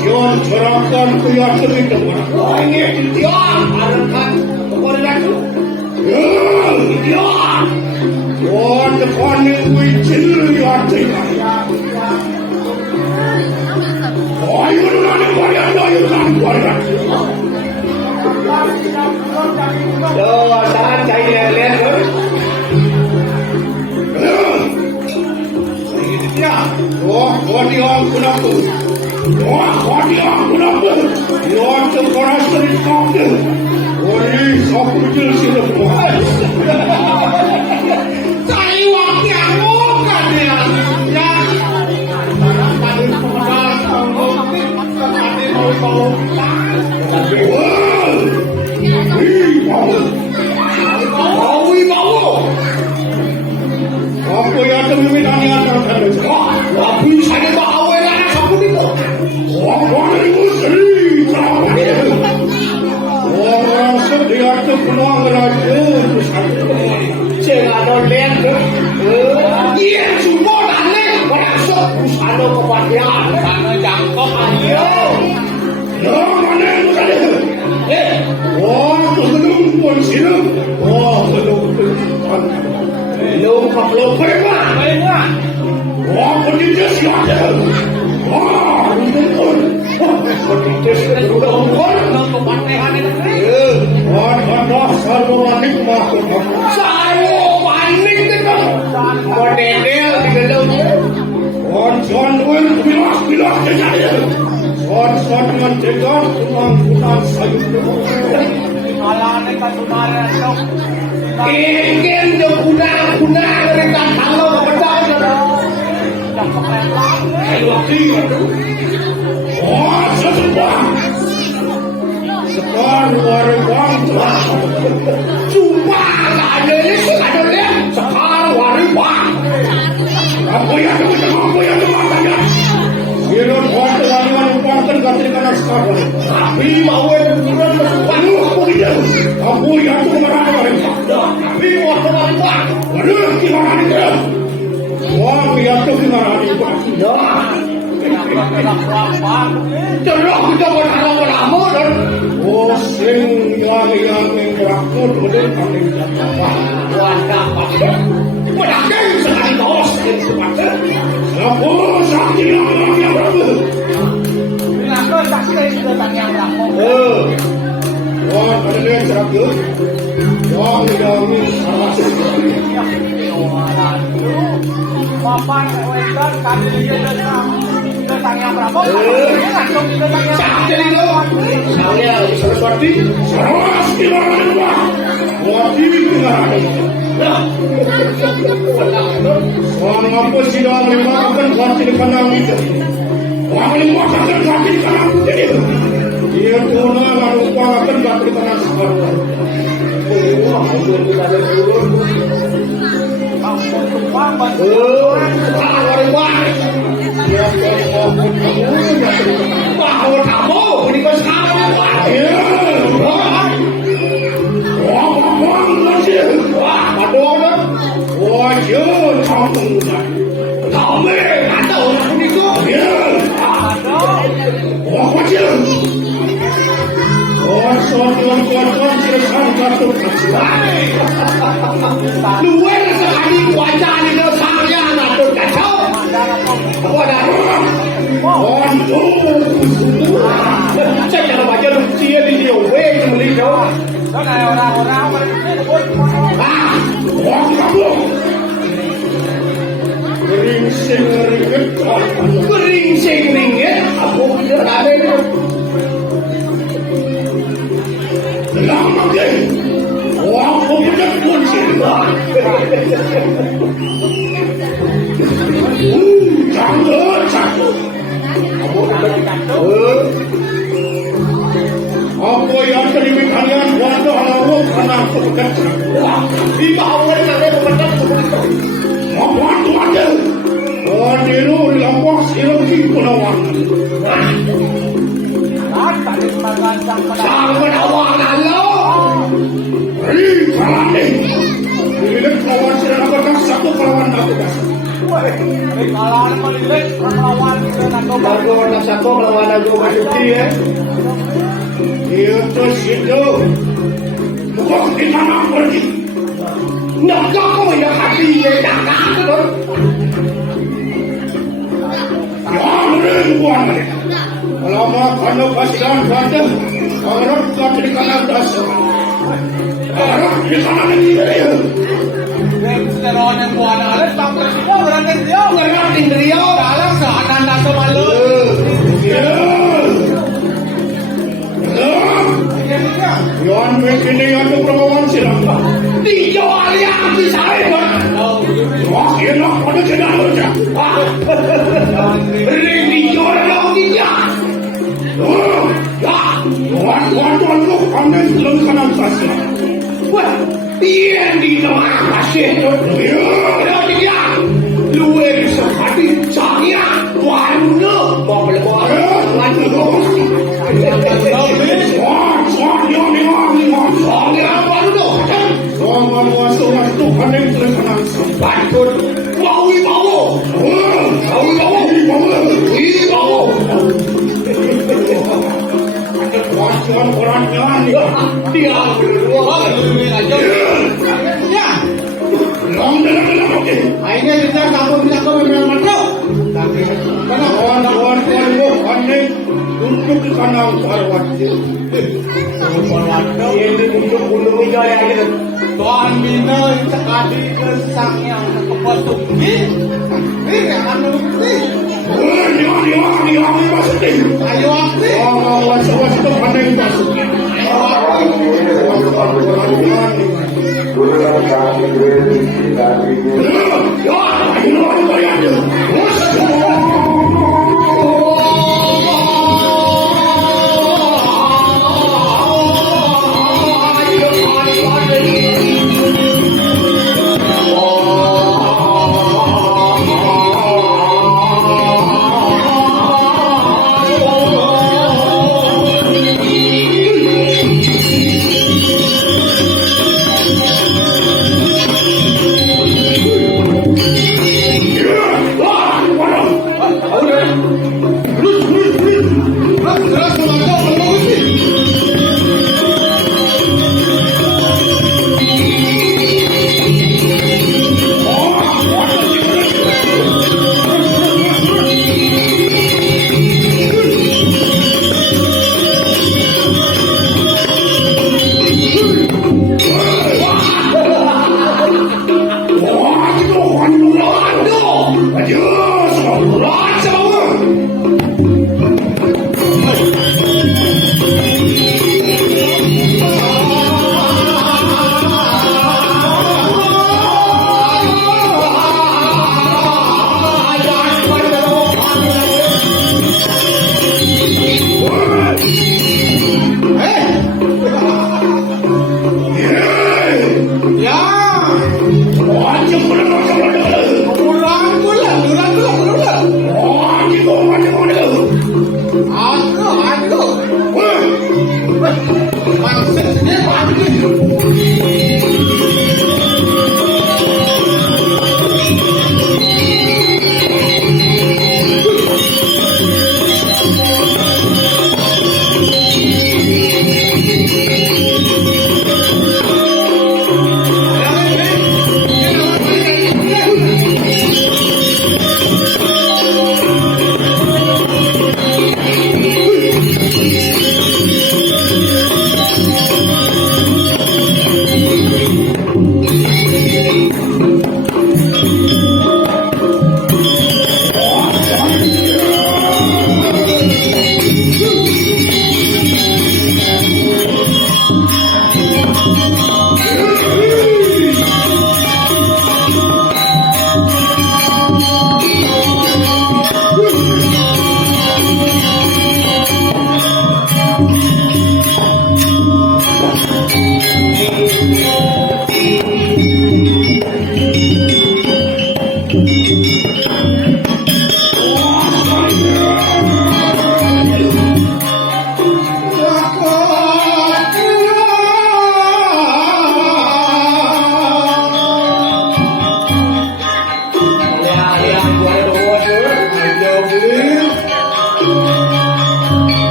John serahkan ke yang segitu. Wah ini John, arahkan kepada aku. John, John depan yang wicil yang tinggal. Oh itu nanti kalian doyan kalian. Yo, saat saya lihat tuh. Ya, oh di orang kenapa? Oh di orang kenapa? Di orang terkeras dari kamu. Oh ini aku kecil sini. Saya waktu yang bukan dia. Ya, tadi pemadam kamu, tadi mau apa yang teman tanya akan aku saya tahu yang aku itu orang itu sendiri orang sedia tu peluang raja saya ada lihat dia semua aneh merasa usahanya kepastian karena jangkau ayo mana itu tadi belum pun sini belum belum perempuan pendidik siapa pendidik sudah umur kepastian ada sarwanik masuk sarwanik itu pendidik di dalam John Will bilas saja Son dengan tegar tulang sayur alane ka tunara sok ingin de guna mereka kalau betul oh sekarang warung cuma ada ini sekarang warung apa yang tanya Hero buat laluan umpatan katri kanan sekarang. Tapi mau yang bukan waduh aku tidak. Aku yang tu marah mereka. Tapi mau terlambat. Waduh gimana dia? Wah yang tu gimana dia? Terus kita berharap lama dan sing yang berakut betul kami dapat. Dapat. Menang sekali bos yang semata. Aku sakit yang berapa? Aku sakit sudah yang berapa? Wah, ada yang sakit. Wah, ini salah satu. Papa, wedan kami sudah yang berapa? Sakit itu. Saya sesuatu. Saras di mana? Wah, ini gimana? Orang apa sih dah memakan kaki kanang itu? Orang memakan kaki kanang itu. Dia guna lalu memakan kaki kanang sekarang. Oh, aku ada turun. Aku tumpang betul. Bawa kamu, ini kau sekarang. Wah, aduh. Wah, jauh campur. Tahu ada orang itu. Ya, ada. Wah, kecil. Oh, soal cerita satu kecil. Dua sekali wajah ini saya nak kacau. Apa dah? Oh, saya nak baca lucu di dia. Weh, beli jauh. Orang-orang Geringsing ringgit aku tidak ada itu lama ke aku tidak kuncing cakap apa yang terima kalian waktu awal karena aku bekerja di bawah ada bekerja apa itu ada oh dulu lampau silam di pulau sangat awal Allah ini kalah ini kawan sedang berkas satu kawan aku Kalau anak melilit melawan Lagu anak satu lawan lagu Basuki ya. Itu situ. Bukan kita nak pergi. Nak kau yang hati yang nak tu. Yang ribuan mereka. Kalau mau kau pastikan kata, orang kau di kanan dasar. Orang di kanan ini dia. Seteron yang buat ada tak presiden berangkat dia. Berangkat dia. Dalam seakan dasar malu. Yon begini yang berlawan silam. Dijual yang di saya. Wah, enak pada kena aja. Ini dijual yang dia. Ya, tuan lu kami belum kenal saja. Wah, dia di tengah pasir tu. Ya, dia. Luar sekali saya warna bawa Akhirnya kita kamu bisa kau memang masuk. Tapi karena kawan-kawan untuk di kanal Parwati. Ini untuk bulu wijaya gitu. Tuan bina sekali kesang yang kepotong ini anu Ini maksudnya. ayo aktif Awas itu pandai maksudnya.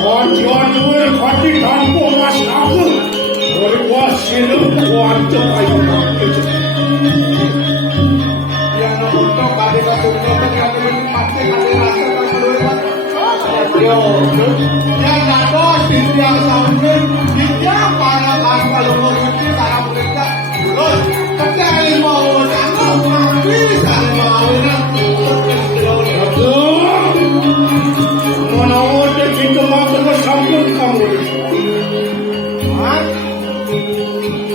Tuan gue hati kampung mas aku. Berbuat silup kuat cepai. Yang untuk adik kasurnya ternyata pasti ada rasa keseluruhan. Yo, yang nado yang sambil dia para kan kalau mau ngerti cara mereka. Terus kerja mau jangan bisa mau Mana ada kita makan bersambut kamu.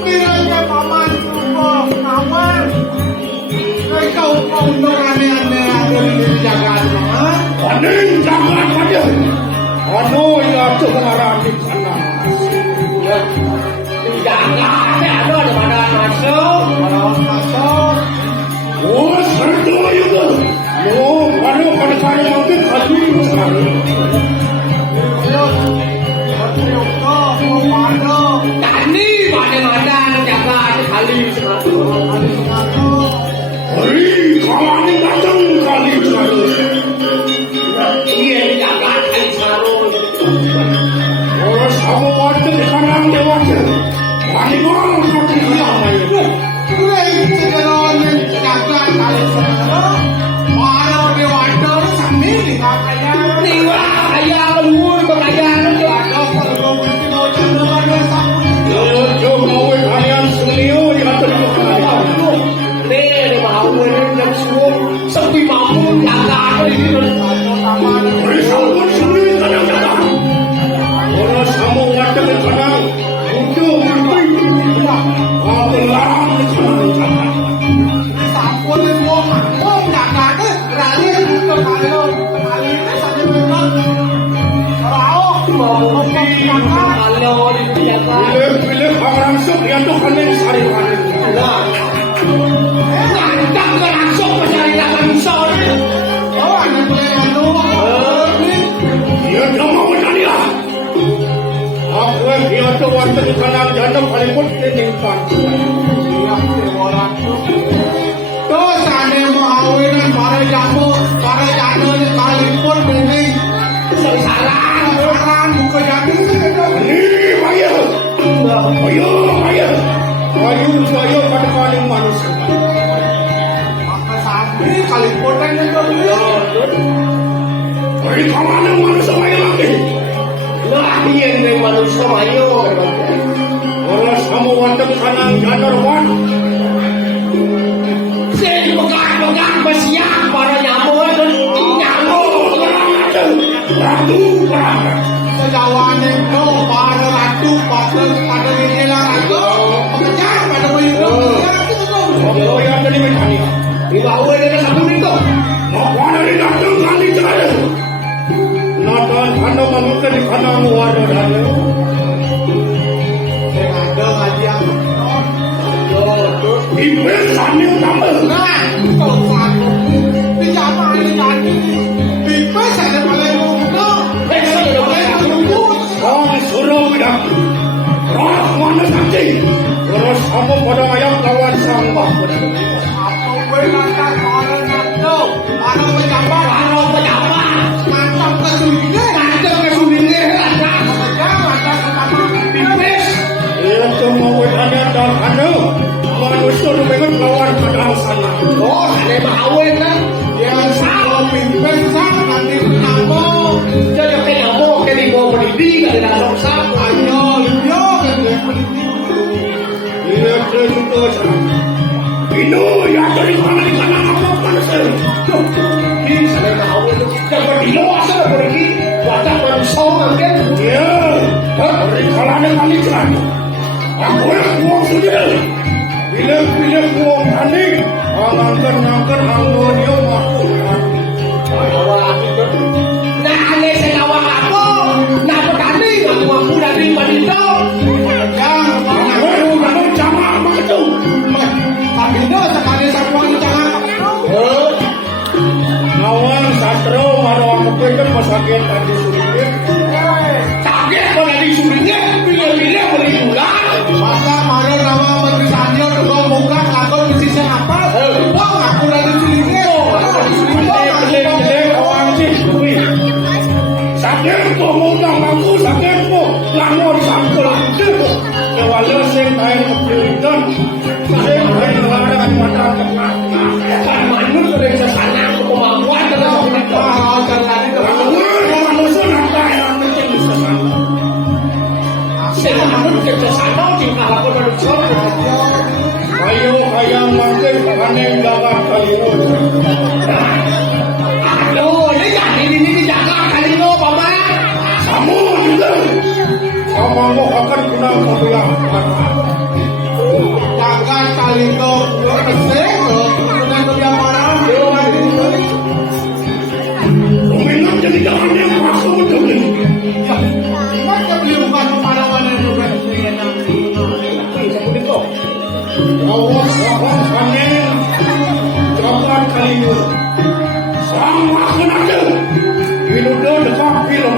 Bilangnya paman cukup aman. Kau untuk aneh-aneh ada di Jakarta. Panen jangan pada. Anu ya tu pengarah di sana. Jangan ada di mana masuk. Masuk. Oh, serta itu. Oh, anu pada saya mungkin kali besar. Tani mana jaga kali Hari kawan ini datang kali besar. iya jaga kali sarung. Orang sama warga di sana dewasa. Mari orang kaki hilang aja. Tiwa kaya luar kekayaan itu. Jo mau kalian sunio di atas kekayaan. Nih mau yang semua sepi mampu jaga itu. Hari sama sunio kadang-kadang. Orang sama warga di sana untuk mati. Aku larang di sana. Kalau dijaga. Bila langsung yang tu kalian sari kalian. Tak langsung mencari langsung. Dia tak mau berani lah. Aku dia tu warga di sana janda paling pun dia nimpan. Ini bayar. Bayar. Bayar pada paling manusia. Hari kawan yang manusia bayar lagi. Nah, yang dari manusia mayo. Orang sama warga kanan janda wan. Saya pegang bersiap para nyamuk dan nyamuk. Ratu perang. Sejawan itu pada ratu pada inilah ratu pekerjaan pada begitu. Oh yang jadi mekanik. Di bawah ada sabun itu. Nak mana di datang kali jalan. Natan kandang manusia di kandang warga dan Ada hadiah. Iblis sambil tambah. Nah, kalau satu di zaman ini jadi bebas ada mulai muda. Orang suruh bidak. Roh mana sakti. Terus kamu pada ayam lawan sang bapak. Apa berkata orang itu? Orang pejabat, mantap kesulitan. Bebas. Itu mau ada dan ada. Manusia itu memang lawan kadang sana. Oh, ada bawah kan. Yang sama bebas nanti kenapa? Jadi kayak nyamuk kayak di bawah berdiri kan ada dalam sapu. Ayo, yo, Dia itu sana. Ini yang dari mana di kanan apa manusia. Ini saya tahu itu kita berdiri asal pergi. Wadah bersama kan. Ya, dari kalangan kali jalan. Aku yang buang sendiri. Bila buang tadi, angkat anggonnya masuk. Nah, ini saya awak aku. Nah, petani aku dari Madinah. Aku dalam jamaah apa itu? tapi itu sekali sapuan di tangan. Nawan sastro maro aku pengen pasakit tadi sulit. Kaget pada disuruhnya. Bila-bila beri bulan. Maka mana nama menteri Sanyo dengan muka lakon di sisi apa? Oh, aku dari sini. ngundang aku sakitmu lamun sampul aku kewala sing kae kepitan sing kae ngarang mata tengah kan manut dari sesana kemampuan terus menika tadi manusia napa yang penting sesana sing manut ke sesana dikalakon manusia ayo hayang mangke kane gawat kalino aduh ini jaga kalino Papa kamu juga kamu akan kena kebelah Jangan kali itu resik dengan kerja parah. minum jadi jangan yang masuk betul ini Macam beli bukan pengalaman yang juga awas kane kapan kalino sama kenada hidup dekat film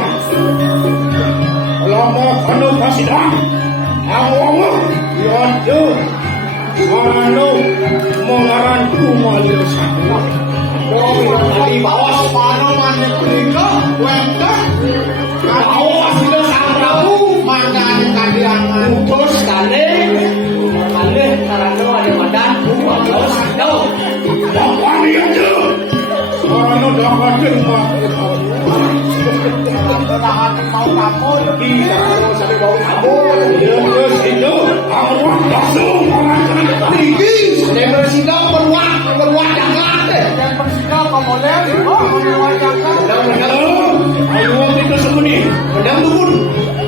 lama kanu pasidang awang yonde anu mengaran kumalir sakwa Dari bawah pano mana kerja, wendang. awas kita samprahu Mana ada kadiangan. Terus kali karena ada madan terus ada bapak dia je anu dapat rumah Tahan mau kamu. kita harus ada bau kabur ya itu awak langsung tinggi lebar sidang beruang jangan deh Yang bersikap pemodel. Oh, mewajarkan. ayo kita sembunyi pedang turun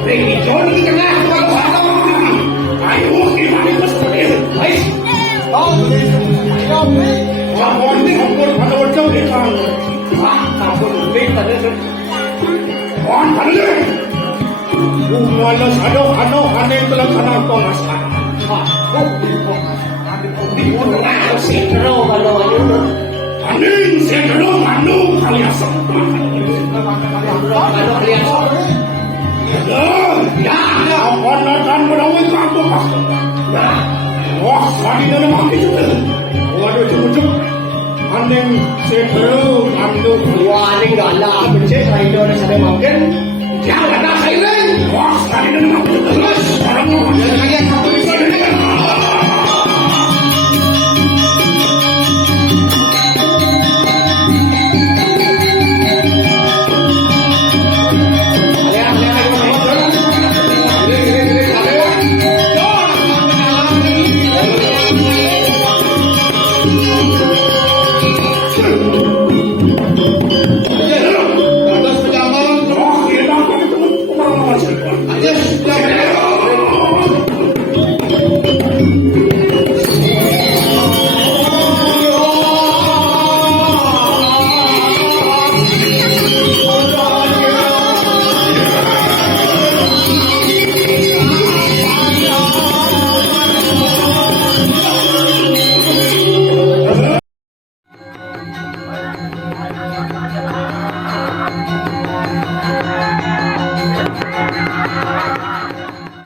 ini Johnny tengah kalau ada orang ayo kita sembunyi baik Oh, beli. Kapon kapon pada wajah di kan. kabur lebih tadi Wan pada. Umalas ada ane telah kana tomas. Sentro kalau ayo Aning sedro anu kalias. kalau kalian Ya, apa natan menawi kampung mas. Wah, tadi ada mati juga. Waduh, cukup. Aning sedro anu wah ini enggak lah bencet saya Indonesia ada mungkin jangan ada silent wah, tadi ada mati terus. Orang mau